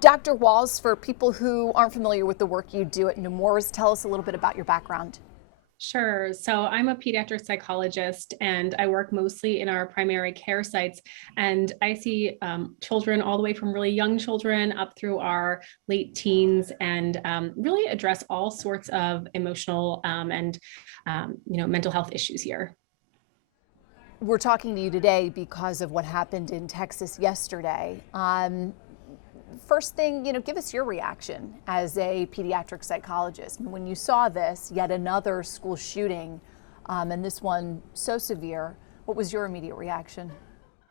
Dr. Walls, for people who aren't familiar with the work you do at Nemours, tell us a little bit about your background. Sure. So I'm a pediatric psychologist and I work mostly in our primary care sites. And I see children all the way from really young children up through our late teens and really address all sorts of emotional and mental health issues here. We're talking to you today because of what happened in Texas yesterday. First thing, give us your reaction as a pediatric psychologist. When you saw this, yet another school shooting, and this one so severe, what was your immediate reaction?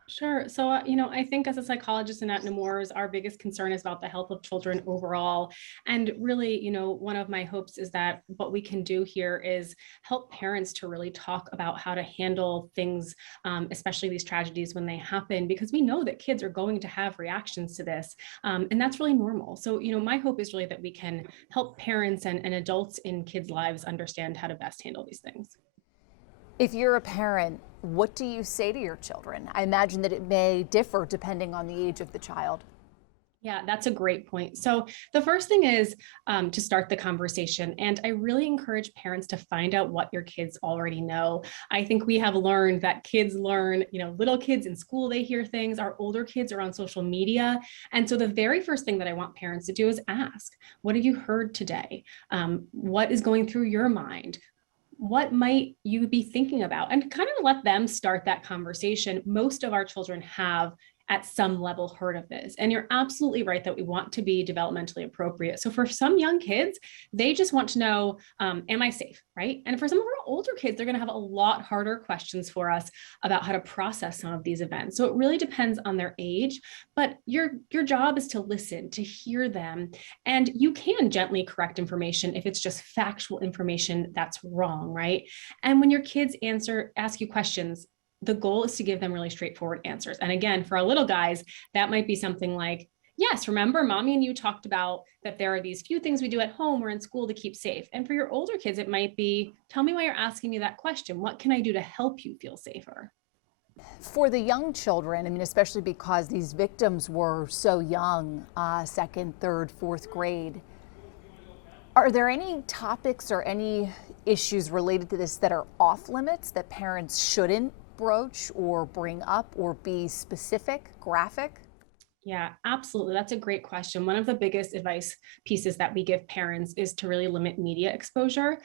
Sure. So, I think as a psychologist and at Nemours, our biggest concern is about the health of children overall. And really, one of my hopes is that what we can do here is help parents to really talk about how to handle things, especially these tragedies when they happen, because we know that kids are going to have reactions to this. And that's really normal. So, my hope is really that we can help parents and adults in kids' lives understand how to best handle these things. If you're a parent, what do you say to your children? I imagine that it may differ depending on the age of the child. Yeah, that's a great point. So the first thing is to start the conversation. And I really encourage parents to find out what your kids already know. I think we have learned that kids learn, little kids in school, they hear things. Our older kids are on social media. And so the very first thing that I want parents to do is ask, what have you heard today? What is going through your mind? What might you be thinking about? And kind of let them start that conversation. Most of our children have at some level heard of this. And you're absolutely right that we want to be developmentally appropriate. So for some young kids, they just want to know, am I safe, right? And for some of our older kids, they're going to have a lot harder questions for us about how to process some of these events. So it really depends on their age, but your job is to listen, to hear them, and you can gently correct information if it's just factual information that's wrong, right? And when your kids ask you questions, the goal is to give them really straightforward answers. And again, for our little guys, that might be something like, yes, remember mommy and you talked about that there are these few things we do at home or in school to keep safe. And for your older kids, it might be, tell me why you're asking me that question. What can I do to help you feel safer? For the young children, especially because these victims were so young, second, third, fourth grade, are there any topics or any issues related to this that are off limits that parents shouldn't broach or bring up or be specific, graphic? Yeah, absolutely. That's a great question. One of the biggest advice pieces that we give parents is to really limit media exposure.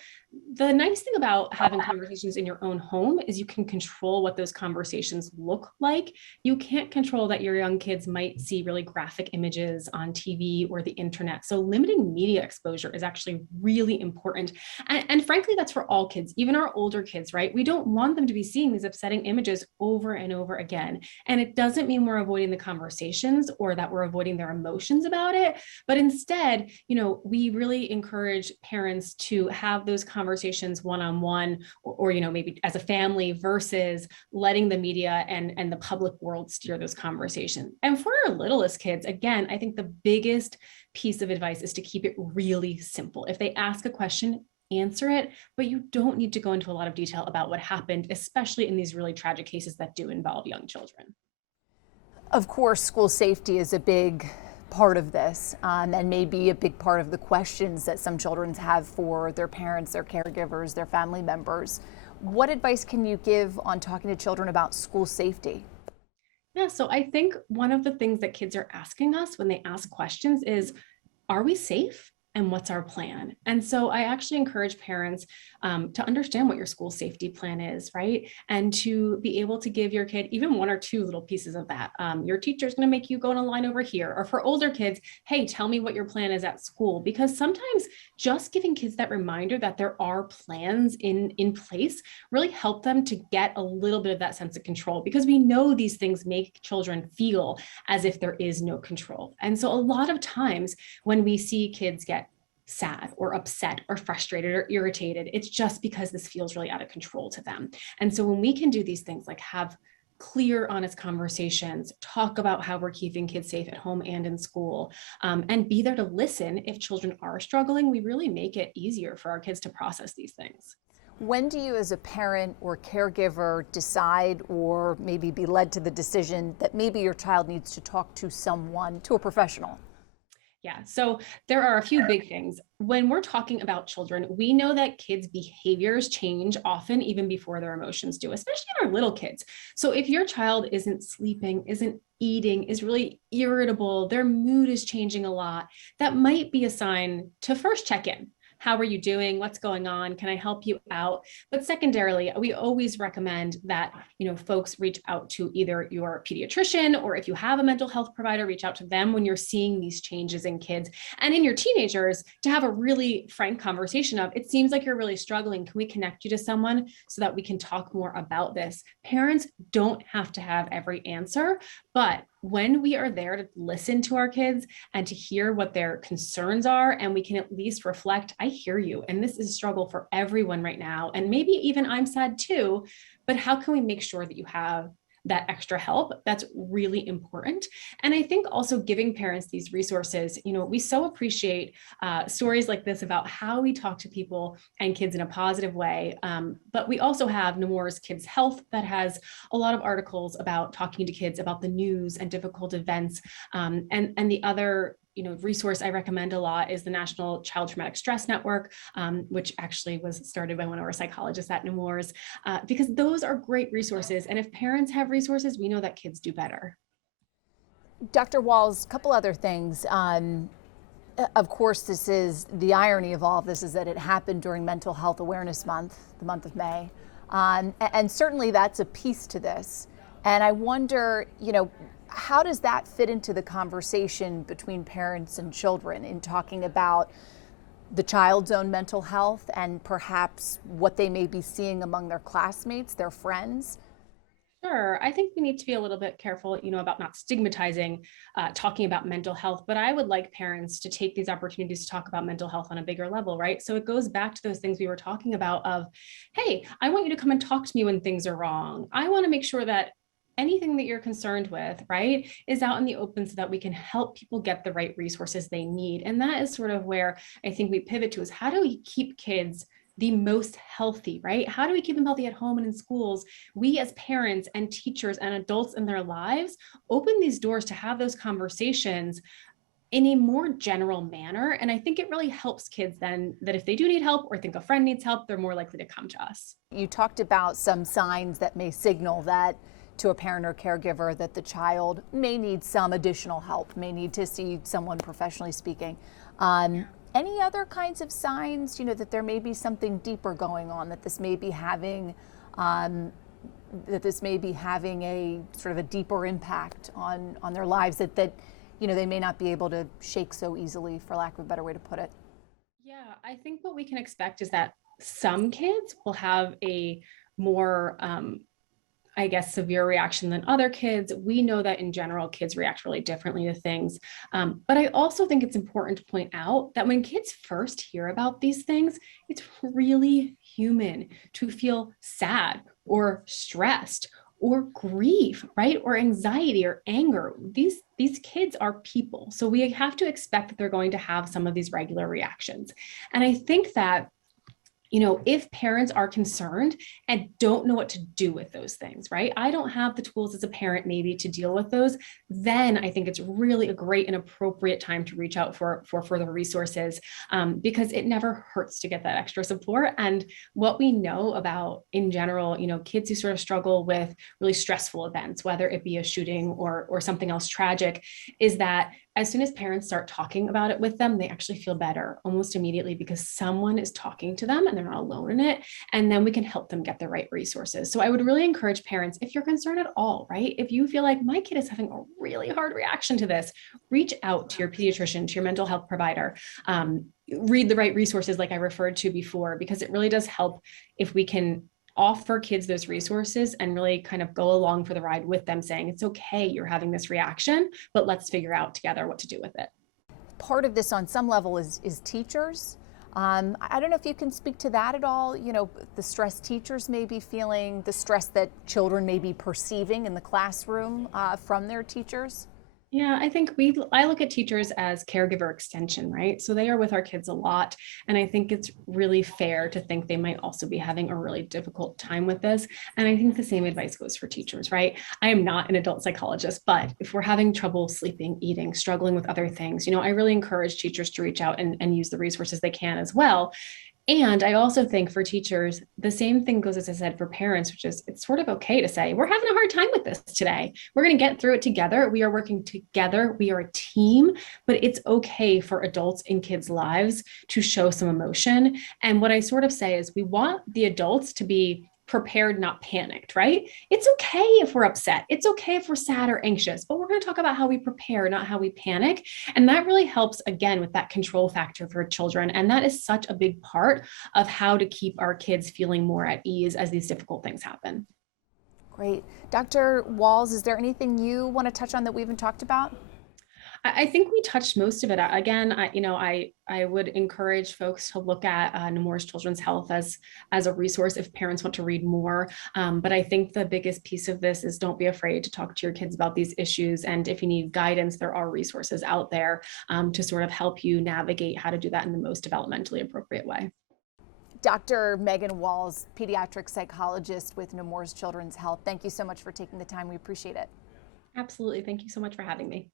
The nice thing about having conversations in your own home is you can control what those conversations look like. You can't control that your young kids might see really graphic images on TV or the internet. So limiting media exposure is actually really important. And frankly, that's for all kids, even our older kids, right? We don't want them to be seeing these upsetting images over and over again. And it doesn't mean we're avoiding the conversations or that we're avoiding their emotions about it, but instead, we really encourage parents to have those conversations one-on-one or maybe as a family versus letting the media and the public world steer those conversations. And for our littlest kids, again, I think the biggest piece of advice is to keep it really simple. If they ask a question, answer it, but you don't need to go into a lot of detail about what happened, especially in these really tragic cases that do involve young children. Of course, school safety is a big part of this, and maybe a big part of the questions that some children have for their parents, their caregivers, their family members. What advice can you give on talking to children about school safety? Yeah, so I think one of the things that kids are asking us when they ask questions is, are we safe? And what's our plan? And so I actually encourage parents to understand what your school safety plan is, right? And to be able to give your kid even one or two little pieces of that. Your teacher's going to make you go in a line over here. Or for older kids, hey, tell me what your plan is at school. Because sometimes just giving kids that reminder that there are plans in place really help them to get a little bit of that sense of control, because we know these things make children feel as if there is no control. And so a lot of times when we see kids get sad or upset or frustrated or irritated, it's just because this feels really out of control to them. And so when we can do these things like have clear, honest conversations, talk about how we're keeping kids safe at home and in school, and be there to listen if children are struggling, we really make it easier for our kids to process these things. When do you, as a parent or caregiver, decide or maybe be led to the decision that maybe your child needs to talk to someone, to a professional? Yeah, so there are a few big things. When we're talking about children, we know that kids' behaviors change often even before their emotions do, especially in our little kids. So if your child isn't sleeping, isn't eating, is really irritable, their mood is changing a lot, that might be a sign to first check in. How are you doing? What's going on? Can I help you out? But secondarily, we always recommend that, folks reach out to either your pediatrician, or if you have a mental health provider, reach out to them when you're seeing these changes in kids and in your teenagers, to have a really frank conversation of, it seems like you're really struggling. Can we connect you to someone so that we can talk more about this? Parents don't have to have every answer, but when we are there to listen to our kids and to hear what their concerns are, and we can at least reflect, I hear you, and this is a struggle for everyone right now, and maybe even I'm sad too, but how can we make sure that you have that extra help? That's really important. And I think also giving parents these resources, we so appreciate stories like this about how we talk to people and kids in a positive way. But we also have Nemours Kids Health that has a lot of articles about talking to kids about the news and difficult events. And the other resource I recommend a lot is the National Child Traumatic Stress Network, which actually was started by one of our psychologists at Nemours, because those are great resources. And if parents have resources, we know that kids do better. Dr. Walls, a couple other things. Of course, this is the irony of all of this, is that it happened during Mental Health Awareness Month, the month of May. And certainly that's a piece to this. And I wonder, how does that fit into the conversation between parents and children in talking about the child's own mental health and perhaps what they may be seeing among their classmates, their friends? Sure. I think we need to be a little bit careful, about not stigmatizing talking about mental health, but I would like parents to take these opportunities to talk about mental health on a bigger level, right? So it goes back to those things we were talking about of, hey, I want you to come and talk to me when things are wrong. I want to make sure that anything that you're concerned with, right, is out in the open so that we can help people get the right resources they need. And that is sort of where I think we pivot to, is how do we keep kids the most healthy, right? How do we keep them healthy at home and in schools? We as parents and teachers and adults in their lives open these doors to have those conversations in a more general manner. And I think it really helps kids then, that if they do need help or think a friend needs help, they're more likely to come to us. You talked about some signs that may signal that to a parent or caregiver that the child may need some additional help, may need to see someone professionally speaking. Any other kinds of signs, that there may be something deeper going on, that this may be having a sort of a deeper impact on their lives that they may not be able to shake so easily, for lack of a better way to put it? Yeah, I think what we can expect is that some kids will have a more severe reaction than other kids. We know that in general, kids react really differently to things. But I also think it's important to point out that when kids first hear about these things, it's really human to feel sad or stressed or grief, right? Or anxiety or anger. These kids are people. So we have to expect that they're going to have some of these regular reactions. And I think that if parents are concerned and don't know what to do with those things, right? I don't have the tools as a parent maybe to deal with those, then I think it's really a great and appropriate time to reach out for further resources, because it never hurts to get that extra support. And what we know about in general, kids who sort of struggle with really stressful events, whether it be a shooting or something else tragic, is that as soon as parents start talking about it with them, they actually feel better almost immediately, because someone is talking to them and they're not alone in it. And then we can help them get the right resources. So I would really encourage parents, if you're concerned at all, right? If you feel like my kid is having a really hard reaction to this, reach out to your pediatrician, to your mental health provider. Read the right resources like I referred to before, because it really does help if we can offer kids those resources and really kind of go along for the ride with them, saying, it's okay, you're having this reaction, but let's figure out together what to do with it. Part of this on some level is teachers. I don't know if you can speak to that at all, the stress teachers may be feeling, the stress that children may be perceiving in the classroom from their teachers. Yeah, I think I look at teachers as caregiver extension, right? So they are with our kids a lot. And I think it's really fair to think they might also be having a really difficult time with this. And I think the same advice goes for teachers, right? I am not an adult psychologist, but if we're having trouble sleeping, eating, struggling with other things, I really encourage teachers to reach out and use the resources they can as well. And I also think for teachers, the same thing goes, as I said, for parents, which is it's sort of okay to say, we're having a hard time with this today. We're going to get through it together. We are working together. We are a team, but it's okay for adults in kids' lives to show some emotion. And what I sort of say is we want the adults to be prepared, not panicked, right? It's okay if we're upset. It's okay if we're sad or anxious, but we're going to talk about how we prepare, not how we panic. And that really helps, again, with that control factor for children. And that is such a big part of how to keep our kids feeling more at ease as these difficult things happen. Great. Dr. Walls, is there anything you want to touch on that we haven't talked about? I think we touched most of it. Again, I would encourage folks to look at Nemours Children's Health as a resource if parents want to read more. But I think the biggest piece of this is don't be afraid to talk to your kids about these issues. And if you need guidance, there are resources out there to sort of help you navigate how to do that in the most developmentally appropriate way. Dr. Meghan Walls, pediatric psychologist with Nemours Children's Health. Thank you so much for taking the time. We appreciate it. Absolutely. Thank you so much for having me.